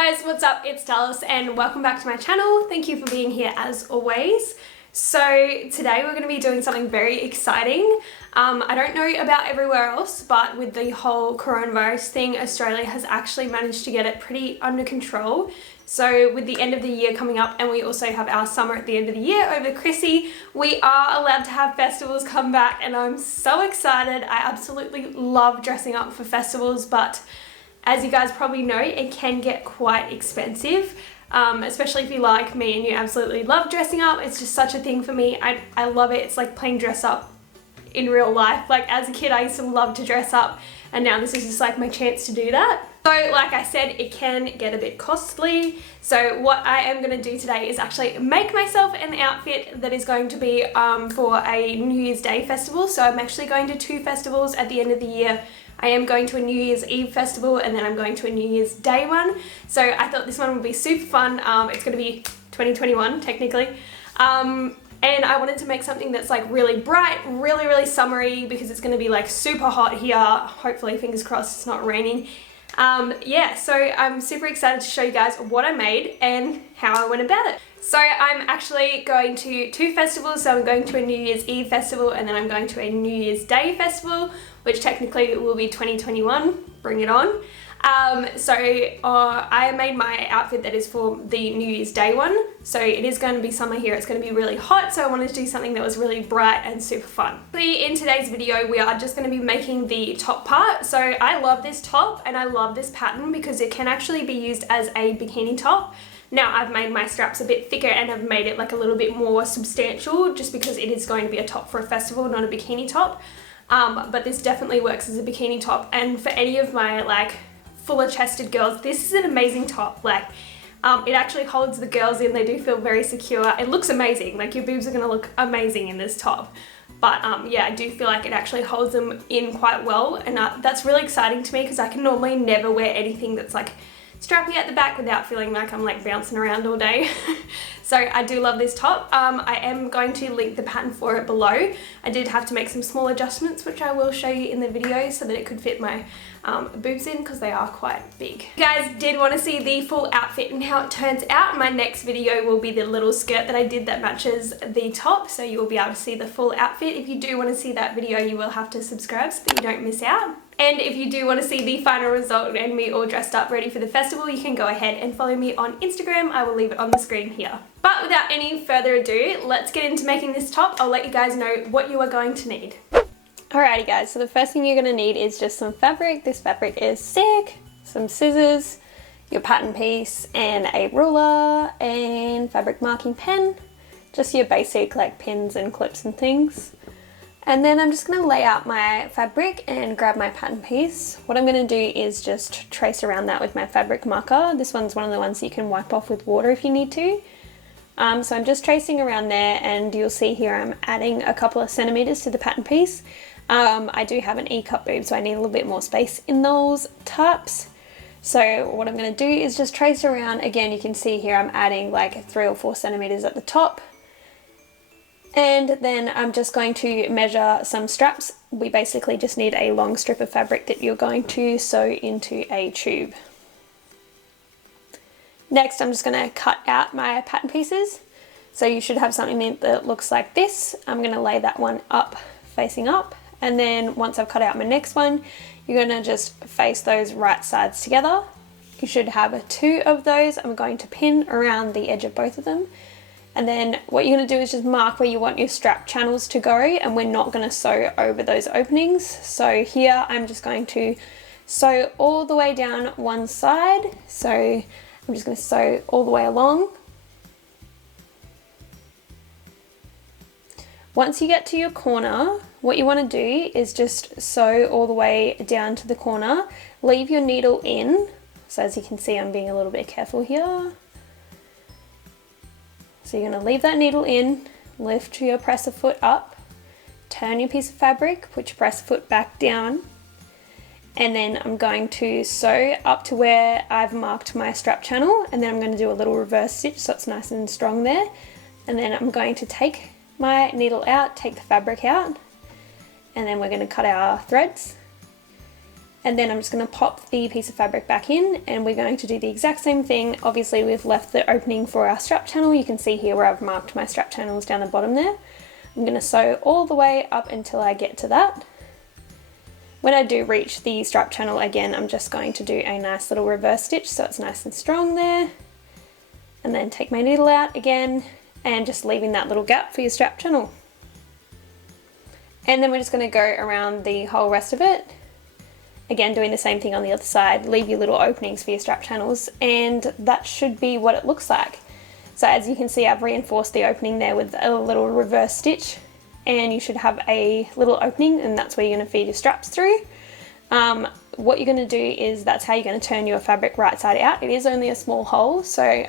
guys, what's up? It's Dallas and welcome back to my channel. Thank you for being here as always. So today we're going to be doing something very exciting. I don't know about everywhere else, but with the whole coronavirus thing, Australia has actually managed to get it pretty under control. So with the end of the year coming up, and we also have our summer at the end of the year over Chrissy, we are allowed to have festivals come back and I'm so excited. I absolutely love dressing up for festivals, but as you guys probably know, it can get quite expensive. Especially if you like me and you absolutely love dressing up. It's just such a thing for me. I love it. It's like playing dress up in real life. Like as a kid, I used to love to dress up, and now this is just like my chance to do that. So like I said, it can get a bit costly. So what I am going to do today is actually make myself an outfit that is going to be for a New Year's Day festival. So I'm actually going to 2 festivals at the end of the year. I am going to a New Year's Eve festival and then I'm going to a New Year's Day one. So I thought this one would be super fun. It's going to be 2021 technically. And I wanted to make something that's like really bright, really summery, because it's going to be like super hot here. Hopefully, fingers crossed, it's not raining. Yeah, so I'm super excited to show you guys what I made and how I went about it. So I'm actually going to 2 festivals. So I'm going to a New Year's Eve festival and then I'm going to a New Year's Day festival, which technically will be 2021, bring it on. I made my outfit that is for the New Year's Day one. So it is going to be summer here, it's going to be really hot, so I wanted to do something that was really bright and super fun. In today's video, we are just going to be making the top part. So I love this top and I love this pattern because it can actually be used as a bikini top. Now I've made my straps a bit thicker and I've made it like a little bit more substantial just because it is going to be a top for a festival, not a bikini top. But this definitely works as a bikini top, and for any of my like fuller chested girls, this is an amazing top. Like it actually holds the girls in, they do feel very secure. It looks amazing, like your boobs are going to look amazing in this top. But yeah, I do feel like it actually holds them in quite well, and that's really exciting to me because I can normally never wear anything that's like strappy at the back without feeling like I'm like bouncing around all day. So I do love this top. I am going to link the pattern for it below. I did have to make some small adjustments, which I will show you in the video so that it could fit my boobs in because they are quite big. If you guys did want to see the full outfit and how it turns out, my next video will be the little skirt that I did that matches the top, so you will be able to see the full outfit. If you do want to see that video, you will have to subscribe so that you don't miss out. And if you do want to see the final result and me all dressed up ready for the festival, you can go ahead and follow me on Instagram. I will leave it on the screen here. But without any further ado, let's get into making this top. I'll let you guys know what you are going to need. Alrighty guys, so the first thing you're going to need is just some fabric. This fabric is sick, some scissors, your pattern piece, and a ruler, and fabric marking pen. Just your basic like pins and clips and things. And then I'm just going to lay out my fabric and grab my pattern piece. What I'm going to do is just trace around that with my fabric marker. This one's one of the ones that you can wipe off with water if you need to. So I'm just tracing around there, and you'll see here I'm adding a couple of centimeters to the pattern piece. I do have an E-cup boob, so I need a little bit more space in those taps. So what I'm going to do is just trace around. Again, you can see here I'm adding like 3 or 4 centimeters at the top. And then I'm just going to measure some straps. We basically just need a long strip of fabric that you're going to sew into a tube. Next, I'm just going to cut out my pattern pieces. So you should have something that looks like this. I'm going to lay that one up, facing up. And then once I've cut out my next one, you're going to just face those right sides together. You should have 2 of those. I'm going to pin around the edge of both of them. And then what you're going to do is just mark where you want your strap channels to go, and we're not going to sew over those openings. So here I'm just going to sew all the way down one side. So I'm just going to sew all the way along. Once you get to your corner, what you want to do is just sew all the way down to the corner. Leave your needle in. So as you can see, I'm being a little bit careful here. So you're going to leave that needle in, lift your presser foot up, turn your piece of fabric, put your presser foot back down, and then I'm going to sew up to where I've marked my strap channel, and then I'm going to do a little reverse stitch so it's nice and strong there. And then I'm going to take my needle out, take the fabric out, and then we're going to cut our threads. And then I'm just going to pop the piece of fabric back in, and we're going to do the exact same thing. Obviously we've left the opening for our strap channel. You can see here where I've marked my strap channels down the bottom there. I'm going to sew all the way up until I get to that. When I do reach the strap channel again, I'm just going to do a nice little reverse stitch so it's nice and strong there. And then take my needle out again and just leaving that little gap for your strap channel. And then we're just going to go around the whole rest of it. Again, doing the same thing on the other side. Leave your little openings for your strap channels, and that should be what it looks like. So as you can see, I've reinforced the opening there with a little reverse stitch, and you should have a little opening, and that's where you're going to feed your straps through. What you're going to do is that's how you're going to turn your fabric right side out. It is only a small hole, so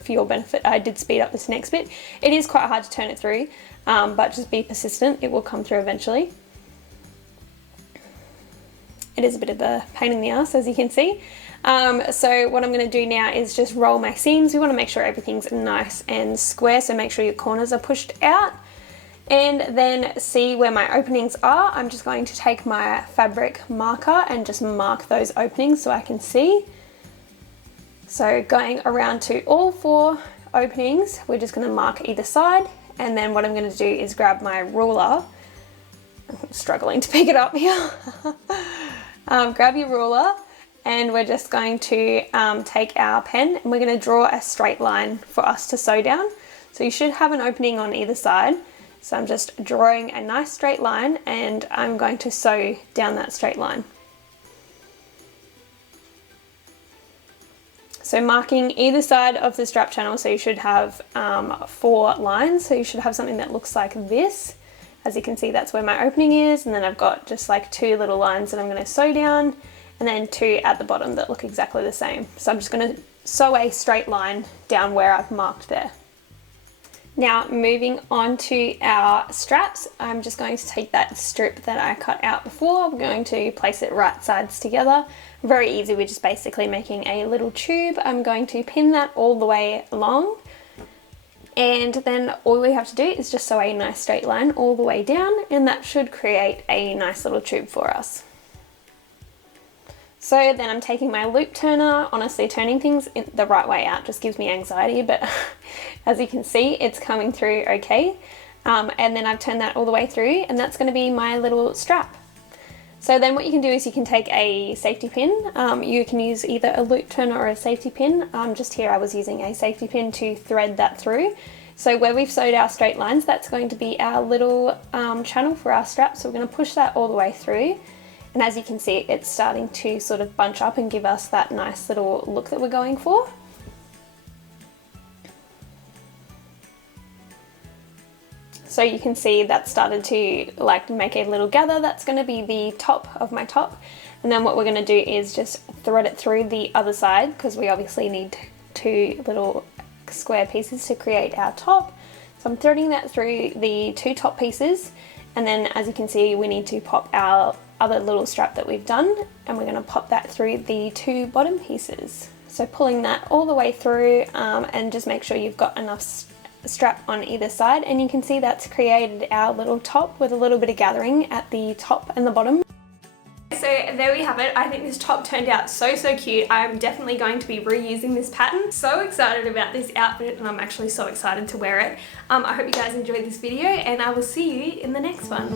for your benefit, I did speed up this next bit. It is quite hard to turn it through, but just be persistent. It will come through eventually. It is a bit of a pain in the ass, as you can see. So what I'm going to do now is just roll my seams. We want to make sure everything's nice and square, so make sure your corners are pushed out. And then see where my openings are. I'm just going to take my fabric marker and just mark those openings so I can see. So going around to all 4 openings, we're just going to mark either side. And then what I'm going to do is grab my ruler. I'm struggling to pick it up here. Grab your ruler, and we're just going to take our pen, and we're going to draw a straight line for us to sew down. So you should have an opening on either side. So I'm just drawing a nice straight line, and I'm going to sew down that straight line. So marking either side of the strap channel, so you should have 4 lines. So you should have something that looks like this. As you can see, that's where my opening is, and then I've got just like 2 little lines that I'm going to sew down, and then 2 at the bottom that look exactly the same. So I'm just going to sew a straight line down where I've marked there. Now moving on to our straps, I'm just going to take that strip that I cut out before. We're going to place it right sides together. Very easy, we're just basically making a little tube. I'm going to pin that all the way along. And then all we have to do is just sew a nice straight line all the way down, and that should create a nice little tube for us. So then I'm taking my loop turner. Honestly, turning things in the right way out just gives me anxiety, but as you can see, it's coming through okay. And then I've turned that all the way through, and that's going to be my little strap. So then what you can do is you can take a safety pin. You can use either a loop turner or a safety pin. Just here I was using a safety pin to thread that through. So where we've sewed our straight lines, that's going to be our little channel for our strap. So we're going to push that all the way through. And as you can see, it's starting to sort of bunch up and give us that nice little look that we're going for. So you can see that started to like make a little gather. That's going to be the top of my top. And then what we're going to do is just thread it through the other side, because we obviously need 2 little square pieces to create our top. So I'm threading that through the 2 top pieces, and then as you can see, we need to pop our other little strap that we've done, and we're going to pop that through the 2 bottom pieces. So pulling that all the way through, and just make sure you've got enough strap on either side, and you can see that's created our little top with a little bit of gathering at the top and the bottom. So there we have it. I think this top turned out so cute. I'm definitely going to be reusing this pattern. So excited about this outfit, and I'm actually so excited to wear it. I hope you guys enjoyed this video, and I will see you in the next one.